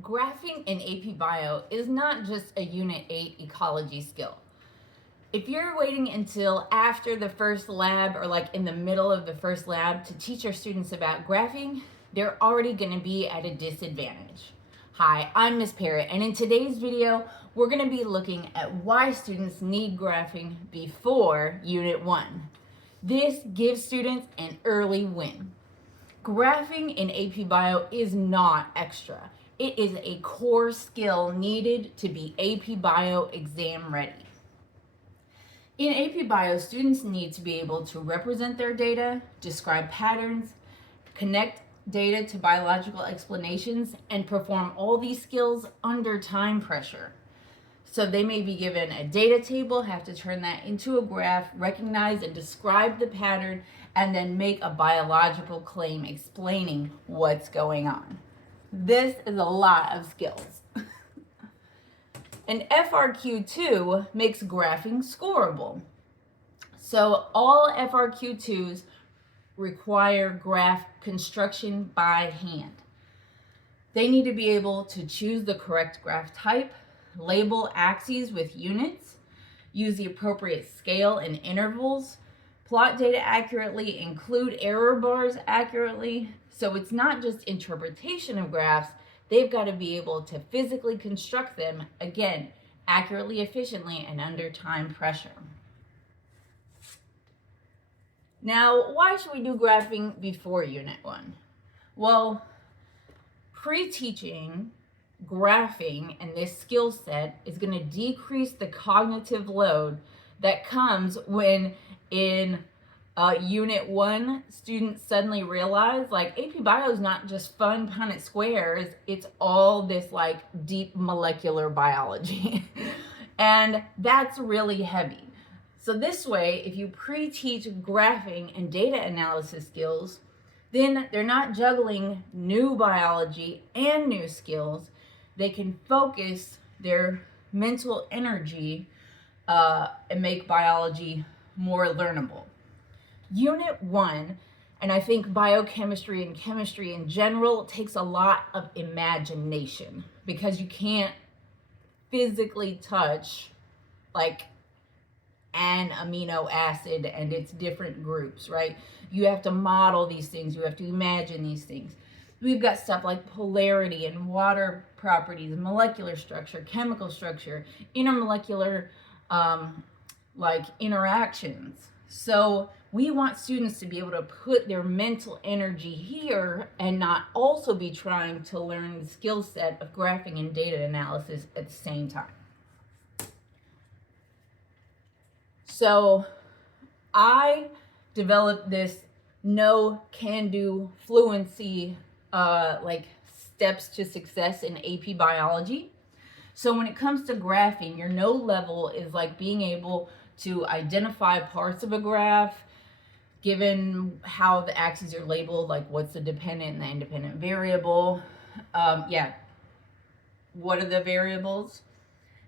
Graphing in AP Bio is not just a Unit 8 ecology skill. If you're waiting until after the first lab or like in the middle of the first lab to teach your students about graphing, they're already going to be at a disadvantage. Hi, I'm Miss Parrott, and in today's video, we're going to be looking at why students need graphing before Unit 1. This gives students an early win. Graphing in AP Bio is not extra. It is a core skill needed to be AP Bio exam ready. In AP Bio, students need to be able to represent their data, describe patterns, connect data to biological explanations, and perform all these skills under time pressure. So they may be given a data table, have to turn that into a graph, recognize and describe the pattern, and then make a biological claim explaining what's going on. This is a lot of skills. And FRQ2 makes graphing scoreable. So all FRQ2s require graph construction by hand. They need to be able to choose the correct graph type, label axes with units, use the appropriate scale and intervals, plot data accurately, include error bars accurately. So it's not just interpretation of graphs, they've got to be able to physically construct them, again, accurately, efficiently, and under time pressure. Now, why should we do graphing before Unit 1? Well, pre-teaching graphing and this skill set is going to decrease the cognitive load that comes when in Unit 1, students suddenly realize like AP Bio is not just fun Punnett squares, it's all this like deep molecular biology. And that's really heavy. So this way, if you pre-teach graphing and data analysis skills, then they're not juggling new biology and new skills. They can focus their mental energy and make biology more learnable. Unit 1, and I think biochemistry and chemistry in general, takes a lot of imagination because you can't physically touch like an amino acid and its different groups, right? You have to model these things, you have to imagine these things. We've got stuff like polarity and water properties, molecular structure, chemical structure, intermolecular like interactions. So we want students to be able to put their mental energy here and not also be trying to learn the skill set of graphing and data analysis at the same time. So I developed this Know Can Do Fluency like steps to success in AP Biology. So when it comes to graphing, your know level is like being able to identify parts of a graph, given how the axes are labeled, like what's the dependent and the independent variable. What are the variables?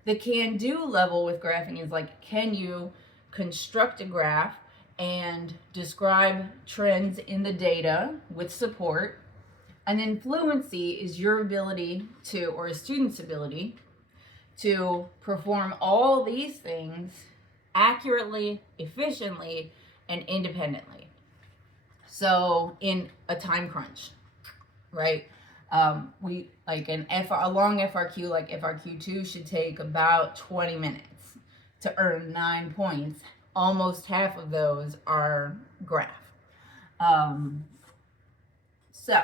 The can do level with graphing is like, can you construct a graph and describe trends in the data with support? And then fluency is your ability to, or a student's ability to perform all these things accurately, efficiently, and independently. So in a time crunch, right? We like a long FRQ like FRQ2 should take about 20 minutes to earn 9 points. Almost half of those are graph. So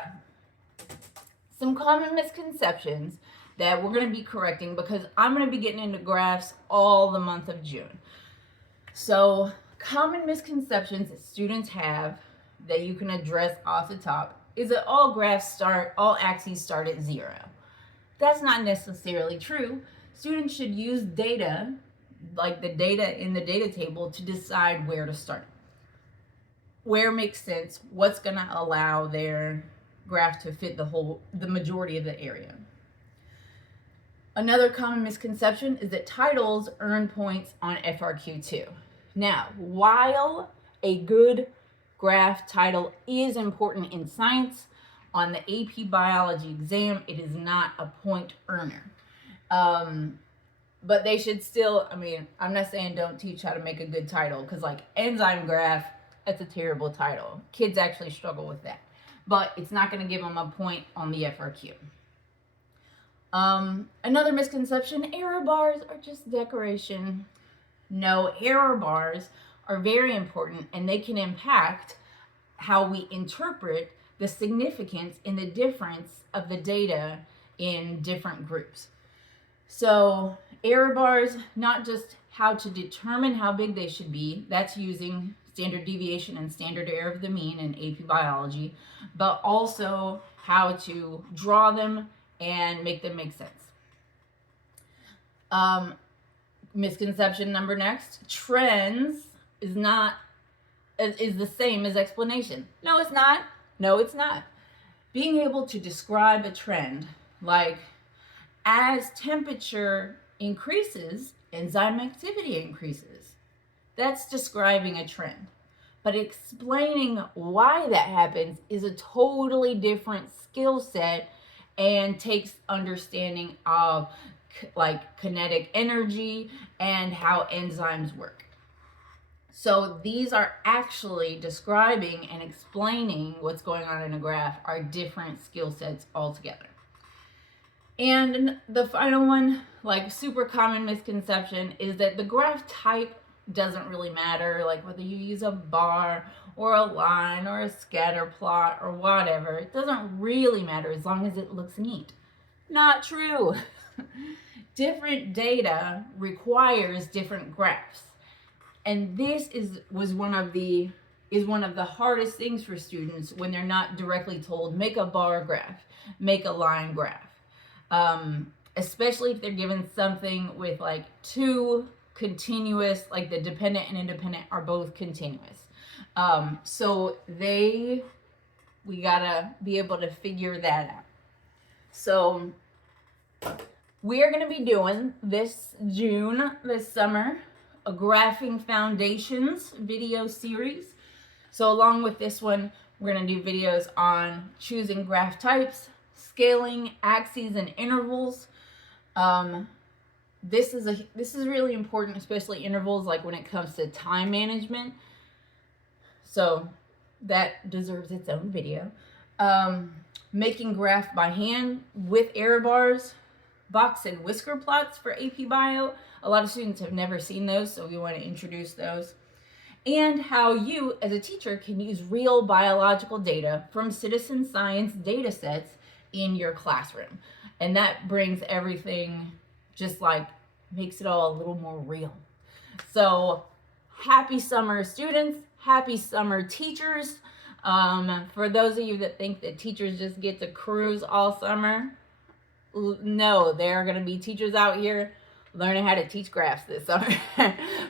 some common misconceptions that we're going to be correcting because I'm going to be getting into graphs all the month of June. So common misconceptions that students have that you can address off the top is that all axes start at 0. That's not necessarily true. Students should use data, like the data in the data table, to decide where to start. Where makes sense, what's going to allow their graph to fit the majority of the area. Another common misconception is that titles earn points on FRQ2. Now, while a good graph title is important in science, On the AP Biology exam, it is not a point earner. But they should still, I mean, I'm not saying don't teach how to make a good title, because like enzyme graph, that's a terrible title. Kids actually struggle with that. But it's not going to give them a point on the FRQ. Another misconception, error bars are just decoration. No, error bars are very important, and they can impact how we interpret the significance and the difference of the data in different groups. So error bars, not just how to determine how big they should be, that's using standard deviation and standard error of the mean in AP Biology, but also how to draw them and make them make sense. Misconception number next, trends is the same as explanation. No, it's not. No, it's not. Being able to describe a trend, like as temperature increases, enzyme activity increases. That's describing a trend. But explaining why that happens is a totally different skill set and takes understanding of like kinetic energy and how enzymes work. So these are actually describing and explaining what's going on in a graph are different skill sets altogether. And the final one, like super common misconception, is that the graph type doesn't really matter, like whether you use a bar or a line or a scatter plot or whatever. It doesn't really matter as long as it looks neat. Not true. Different data requires different graphs. And this is one of the hardest things for students when they're not directly told, make a bar graph, make a line graph. Especially if they're given something with like two continuous, like the dependent and independent are both continuous. So we gotta be able to figure that out. So we are gonna be doing this summer, a Graphing Foundations video series. So along with this one, we're gonna do videos on choosing graph types, scaling, axes, and intervals. This is really important, especially intervals, like when it comes to time management. So that deserves its own video. Making graph by hand with error bars, box and whisker plots for AP Bio. A lot of students have never seen those, so we want to introduce those. And how you, as a teacher, can use real biological data from citizen science data sets in your classroom. And that brings everything, just like makes it all a little more real. So happy summer, students. Happy summer, teachers. For those of you that think that teachers just get to cruise all summer, no, there are going to be teachers out here learning how to teach graphs this summer.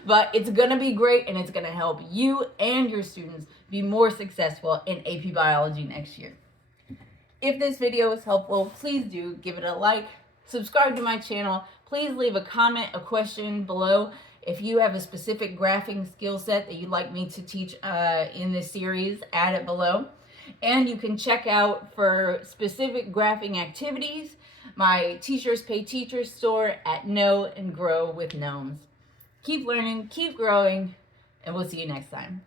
But it's going to be great, and it's going to help you and your students be more successful in AP Biology next year. If this video was helpful, please do give it a like, subscribe to my channel. Please leave a comment, a question below. If you have a specific graphing skill set that you'd like me to teach in this series, add it below. And you can check out for specific graphing activities my Teachers Pay Teachers store at Know and Grow with Gnomes. Keep learning, keep growing, and we'll see you next time.